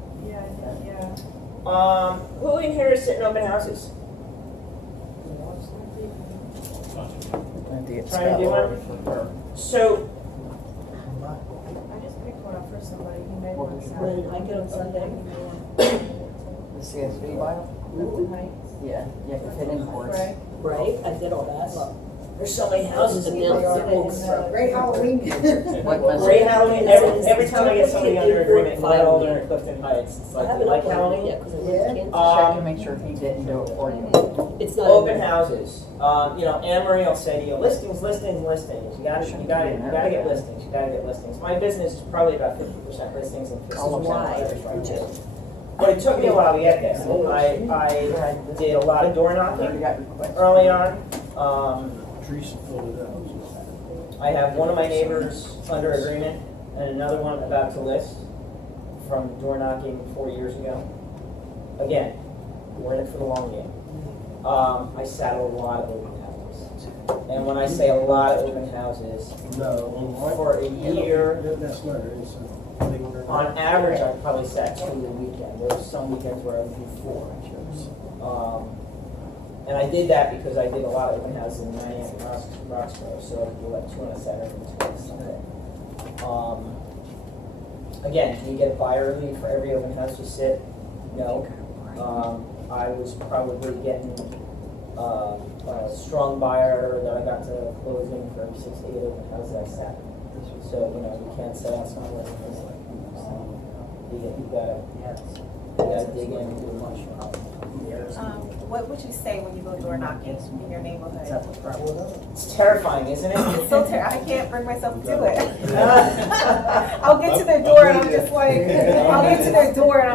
Who in here is sitting open houses? Trying to do one? So, I just picked one up for somebody who made one When I get on Sunday. The CSV file? Yeah, you have to fit in for it. Right, I did all that. There's so many houses and now it's Great Halloween. What message? great Halloween, every time I get somebody under agreement, let older in Clifton Heights, it's I like, you haven't like uploaded it Halloween? yet because I went to Kansas. Check to make sure he didn't do it for you. It's not. Open houses, Anne Marie will say to you, listings. You gotta get listings. My business is probably about 50% listings and 50% buyers right now. But it took me a while to get there. I did a lot of door knocking early on. Teresa filled it out. I have one of my neighbors under agreement and another one about to list from door knocking 4 years ago. Again, we're in it for the long game. I sat a lot of open houses. And when I say a lot of open houses, for a year, That's not it, it's on average, I probably sat 2 a weekend. There were some weekends where I would do 4. And I did that because I did a lot of open houses in Miami and Roxborough, so I would do like 2 on a Saturday and 2 on a Sunday. Again, can you get a buyer lead for every open house you sit? No. I was probably getting a strong buyer that I got to closing for 6 to 8 open houses I sat. So, you can't say that's not working. You gotta gotta dig in and do a bunch. What would you say when you go door knocking in your neighborhood? It's terrifying, isn't it? It's so I can't bring myself to do it. I'll get to their door and I'm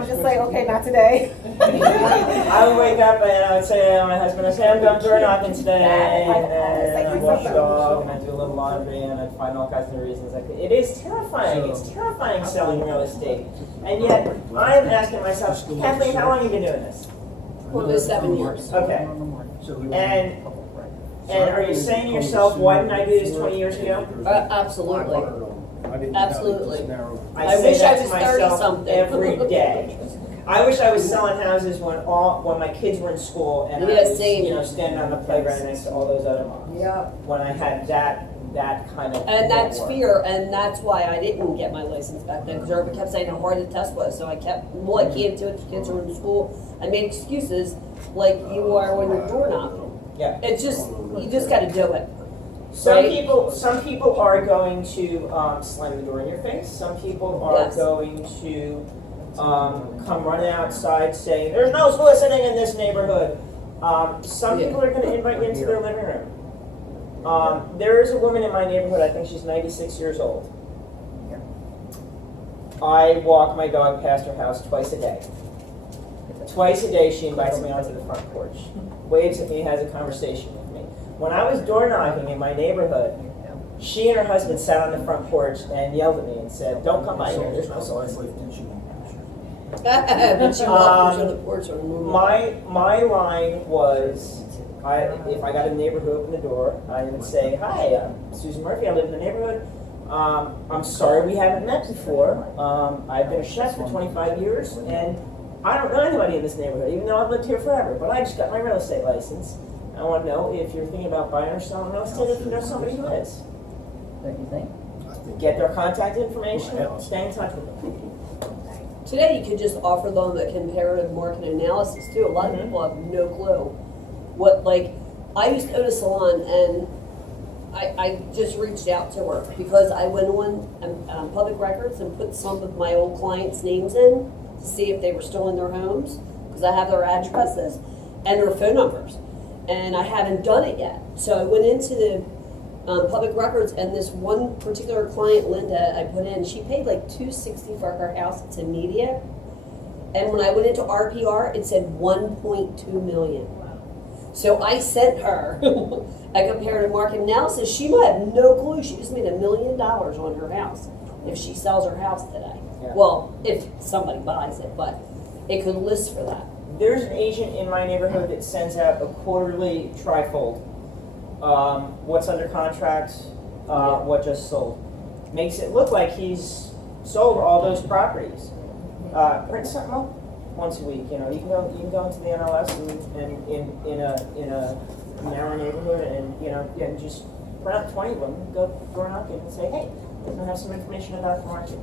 just like, okay, not today. I would wake up and I would say to my husband, I'm done door knocking today, and I'd wash the dog, and I'd do a little laundry, and I'd find all kinds of reasons. It is terrifying. It's terrifying selling real estate. And yet, I'm asking myself, Kathleen, how long have you been doing this? Well, it's 7 years. Okay. And are you saying to yourself, why didn't I do this 20 years ago? Absolutely. Absolutely. I wish say I that was to myself 30-something. every day. I wish I was selling houses when my kids were in school and I Yeah, was, same. standing on the playground next to all those other moms. Yeah. When I had that kind of And that's network. fear, and that's why I didn't get my license back then, because everybody kept saying how hard the test was, so I kept, well, I can't do it, the kids are in school. I made excuses like you are when you're door knocking. Yeah. It's just, you just gotta do it. Some Right? people are going to slam the door in your face. Some people are Yes. going to come running outside saying, "There's no soliciting in this neighborhood." Some Yeah. people are going to invite you into their living room. There is a woman in my neighborhood. I think she's 96 years old. I walk my dog past her house twice a day. Twice a day, she invites me onto the front porch, waves at me, has a conversation with me. When I was door knocking in my neighborhood, she and her husband sat on the front porch and yelled at me and said, "Don't come by here, there's no soliciting." But she walked on the porch on a normal. My line was, if I got a neighbor who opened the door, I would say, "Hi, I'm Susan Murphy, I live in the neighborhood. I'm sorry we haven't met before. I've been a chef for 25 years, and I don't know anybody in this neighborhood, even though I've lived here forever, but I just got my real estate license. I want to know if you're thinking about buying or selling real estate, if you know somebody who is." Don't you think? Get their contact information, stay in touch with them. Today, you could just offer them a comparative market analysis too. A lot of people have no clue what, like, I used to own a salon, and I just reached out to her because I went on public records and put some of my old clients' names in to see if they were still in their homes, because I have their addresses and their phone numbers, and I haven't done it yet. So I went into the public records, and this one particular client, Linda, I put in, she paid like $260 for her house. It's immediate. And when I went into RPR, it said 1.2 million. So I sent her a comparative market analysis. She might have no clue. She just made $1 million on her house if she sells her house today. Yeah. Well, if somebody buys it, but it could list for that. There's an agent in my neighborhood that sends out a quarterly trifold. What's under contract, what just sold. Makes it look like he's sold all those properties. Print something up once a week. You can go into the NLS and in a narrow neighborhood and and just print out 20 of them. Go door knocking and say, "Hey, we're gonna have some information about the market."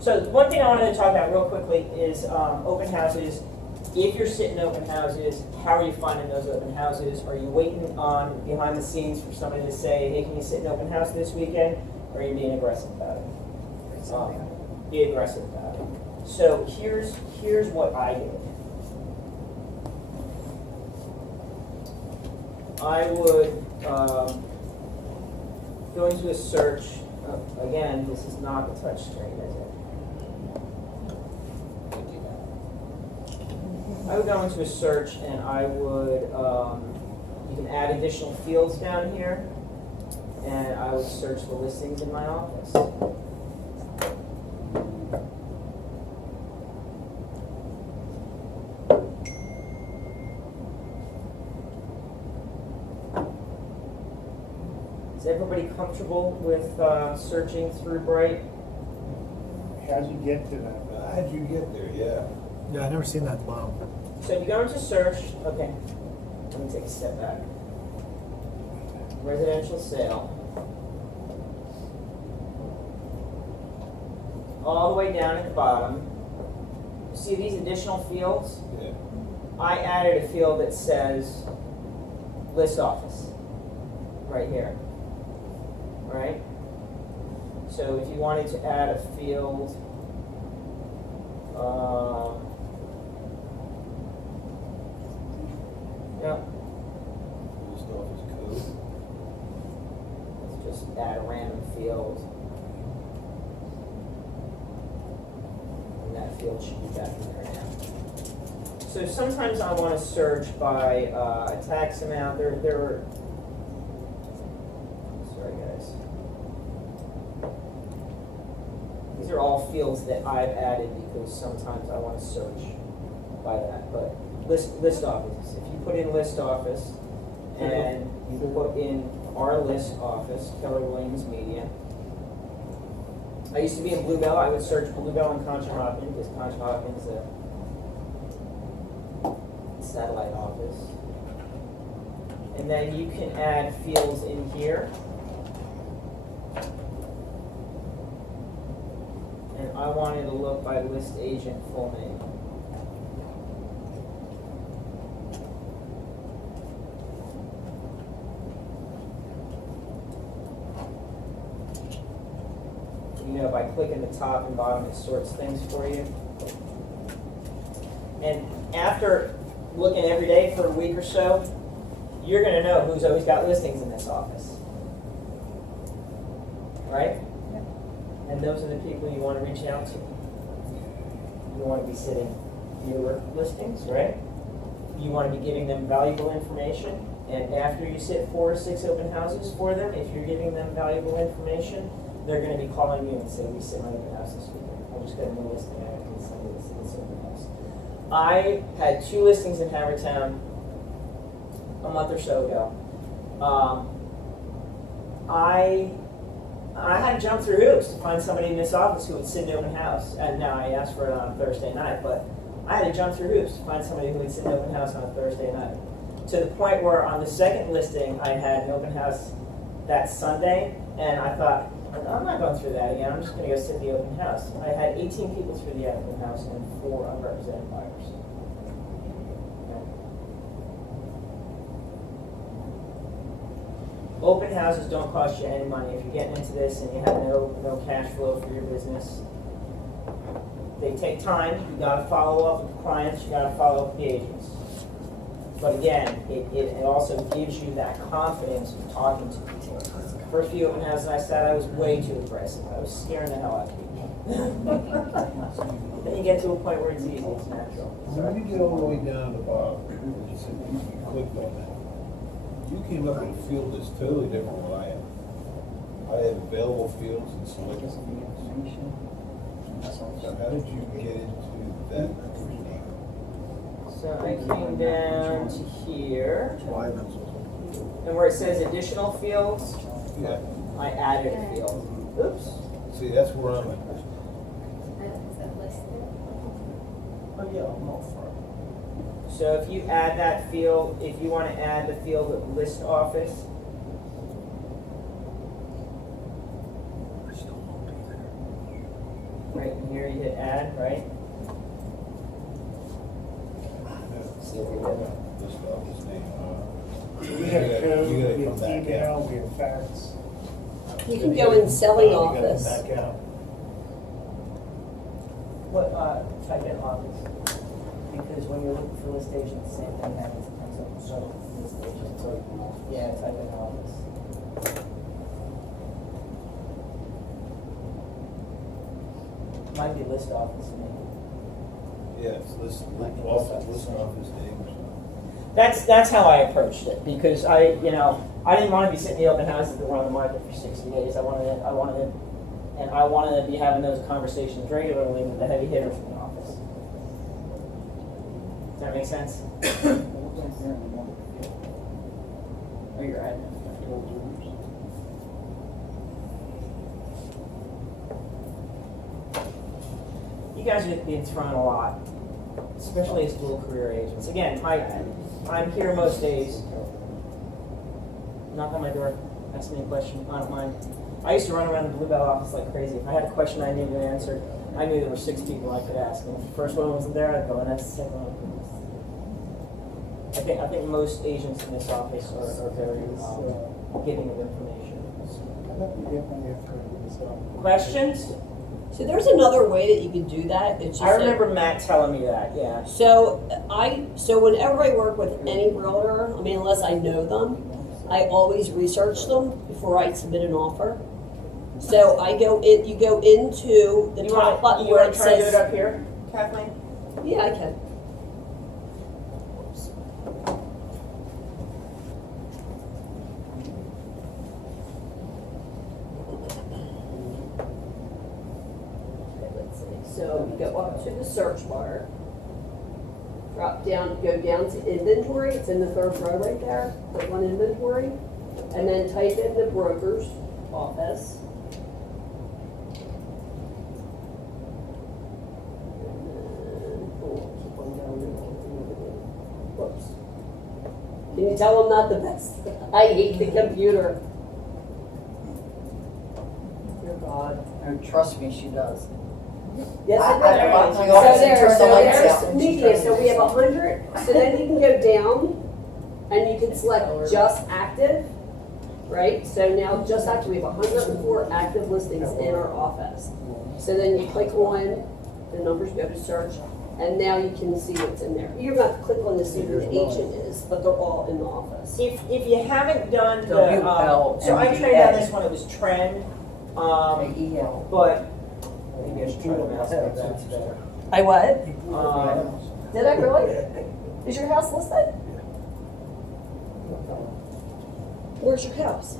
So one thing I wanted to talk about real quickly is open houses. If you're sitting open houses, how are you finding those open houses? Are you waiting on behind the scenes for somebody to say, "Hey, can you sit in open house this weekend?" Or are you being aggressive about it? Be aggressive about it. So here's what I did. I would go into a search. Again, this is not a touch screen, is it? I would go into a search and I would, you can add additional fields down here, and I would search the listings in my office. Is everybody comfortable with searching through Bright? How'd you get to that? How'd you get there? Yeah. Yeah, I never seen that at the bottom. So if you go into search, okay, let me take a step back. Residential sale. All the way down at the bottom, you see these additional fields? Yeah. I added a field that says list office, right here, right? So if you wanted to add a field, No, List office code. let's just add a random field. And that field should be back in there now. So sometimes I want to search by tax amount. There are, sorry guys. These are all fields that I've added because sometimes I want to search by that. But list office. If you put in list office and you put in our list office, Keller Williams Media. I used to be in Bluebell. I would search Bluebell and Conshohocken because Conshohocken's a satellite office. And then you can add fields in here. And I wanted to look by list agent full name. You know, by clicking the top and bottom, it sorts things for you. And after looking every day for a week or so, you're going to know who's always got listings in this office. Right? And those are the people you want to reach out to. You want to be sitting fewer listings, right? You want to be giving them valuable information. And after you sit 4 or 6 open houses for them, if you're giving them valuable information, they're going to be calling you and say, we sit my open house this weekend. I just got a new listing. I can send you this open house. I had 2 listings in Havertown a month or so ago. I had to jump through hoops to find somebody in this office who would sit in an open house. And now I asked for it on a Thursday night, but I had to jump through hoops to find somebody who would sit in an open house on a Thursday night. To the point where on the second listing, I had an open house that Sunday, and I thought, I'm not going through that again. I'm just going to go sit in the open house. I had 18 people through the open house and 4 unrepresented buyers. Okay. Open houses don't cost you any money. If you're getting into this and you have no cash flow for your business, they take time. You got to follow up with the clients. You got to follow up with the agents. But again, it also gives you that confidence of talking to people. First few open houses I sat, I was way too aggressive. I was scaring the hell out of people. Then you get to a point where it's easy, it's natural. So when you get all the way down to the bottom, you said you clicked on that. You came up with a field that's totally different than what I have. I have available fields and selected fields. So how did you get into that? So I came down to here, and where it says additional fields, Yeah. I added a field. Oops. See, that's where I'm at. Oh, yeah, I'm all for it. So if you add that field, if you want to add the field of list office, right in here you hit add, right? See what we did. List office name. We have code, You we gotta have come back email, out. we have fax. You can go in selling You gotta office. come back out. What, type in office? Because when you're looking for list agent, the same thing happens. It comes up with list agent, so, yeah, type in office. Might be list office name. Yeah, it's list office name. That's how I approached it, because I didn't want to be sitting in the open houses that were on the market for 60 days. I wanted to be having those conversations regularly with the heavy hitters in the office. Does that make sense? Oh, you're at You guys are being thrown a lot, especially as dual career agents. Again, I'm here most days. Knock on my door, ask me a question, I don't mind. I used to run around the Bluebell office like crazy. If I had a question I needed answered, I knew there were 6 people I could ask. And if the first one wasn't there, I'd go, and that's the second one. I think most agents in this office are very giving of information. Questions? So there's another way that you can do that. It's just I remember Matt telling me that, yeah. So whenever I work with any realtor, I mean, unless I know them, I always research them before I submit an offer. So you go into the top button where it try to do it says. up here, Kathleen? Yeah, I can. Okay, let's see. So you go up to the search bar, drop down, go down to inventory. It's in the third row right there. Click on inventory, and then type in the broker's office. Whoops. Can you tell I'm not the best? I hate the computer. Dear God. And trust me, she does. Yes, I it go out to does. the office and So turn the lights out. there's media, so we have 100, so then you can go down and you can select just active, right? So now just active, we have 104 active listings in our office. So then you click on the numbers, go to search, and now you can see what's in there. You're going to click on to see who the agent is, but they're all in the office. If you haven't done the, WL so I and trained on DA. this when it was trend, EL. but maybe I should try to mouse that, that's better. I what? Did I really? Is your house listed? Where's your house?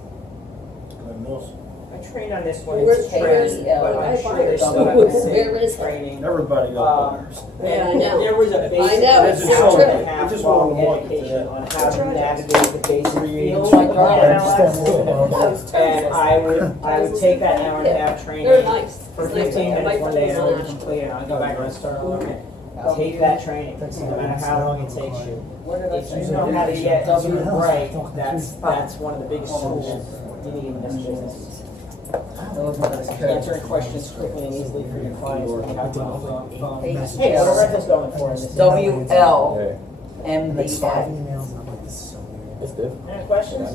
I trained on this one, Where's it's trend, KL? but I'm sure Where they still have the is same it? training. Everybody got buyers. Yeah, I And know. there was a I basic know, it's hour true. and a half Just long one education on how That's to right. navigate the basic fields Oh my of God. MLS. And I would take that hour and a half training They're nice. for It's nice. 15 My minutes one day and I friends would are complete it, and I'd go back and I'd start all over again. Take that training, no matter how long it takes you. What did I If say? you know how to get you right, that's one of the biggest tools you need in this business. Answering questions quickly and easily for your clients when you have them on the phone. Hey, what are rentals going for in this? WL and Next 5 DA. emails, and I'm like, this is so weird. It's different. Any questions?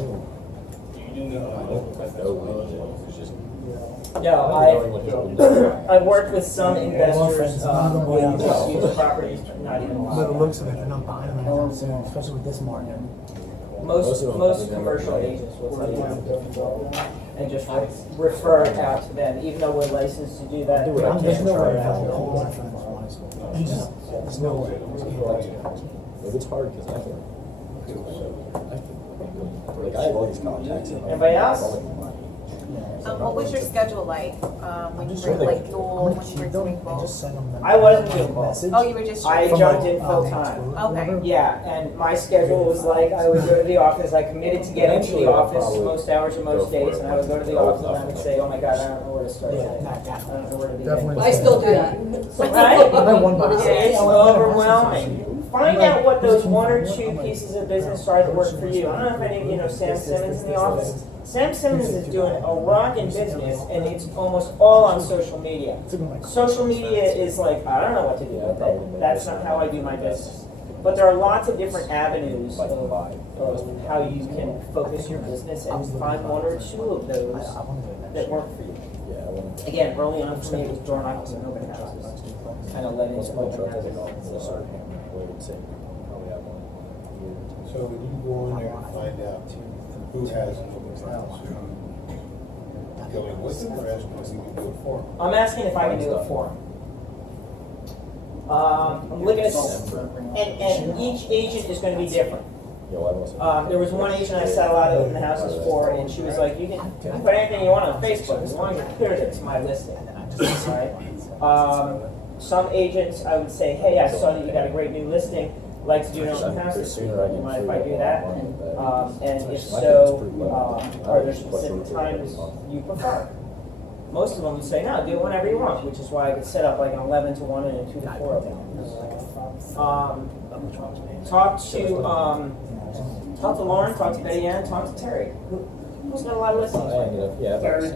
No, I've worked with some investors, who just use properties, not even a But the lot. looks of it, they're not buying them anytime soon, especially with this market. Most commercial agents will tell you and just refer it out to them, even though we're licensed to do that. we There's can't no refer way it I out can to call them. my friends once. There's no way. If it's hard, because I can, like, I have all these contacts. and, like, Anybody else? all of them. What was your schedule like, when you sure were they- like dual, when you were doing both? I wasn't doing both. Message Oh, you were just. I from jumped my, in full time. Okay. Yeah, and my schedule was like, I would go to the office, I committed to getting to the office most hours of most days, and I would go to the office and I would say, oh my God, I don't know where to start Yeah, today. not I that. don't know where to begin. Definitely. I still do that. Right? I one by Yeah, it's overwhelming. Find out what those one or two pieces of business are that work for you. I don't know if any of you know Sam Simmons in the office. Sam Simmons is doing a rockin' business, and it's almost all on social media. Social media is like, I don't know what to do with it. That's not how I do my business. But there are lots of different avenues of how you can focus your business and find one or two of those that work for you. Again, early on for me, it was door knocking and open houses. Kind of led into open houses. So when you go in there and find out who has an open house, going with them or asking if you can do it for them? I'm asking if I can do it for him. I'm looking at, and each agent is going to be different. There was one agent I sat a lot of open houses for, and she was like, you can put anything you want on Facebook as long as you're clear that it's my listing. Right? Some agents, I would say, hey, I saw that you got a great new listing, like to do an open house this week. Do you mind if I do that? And if so, are there specific times you prefer? Most of them would say, no, do it whenever you want, which is why I could set up like an 11 to 1 and a 2 to 4 of them. Talk to Lauren, talk to Betty Ann, talk to Terry. Who's got a lot of listings? Yeah, Terry.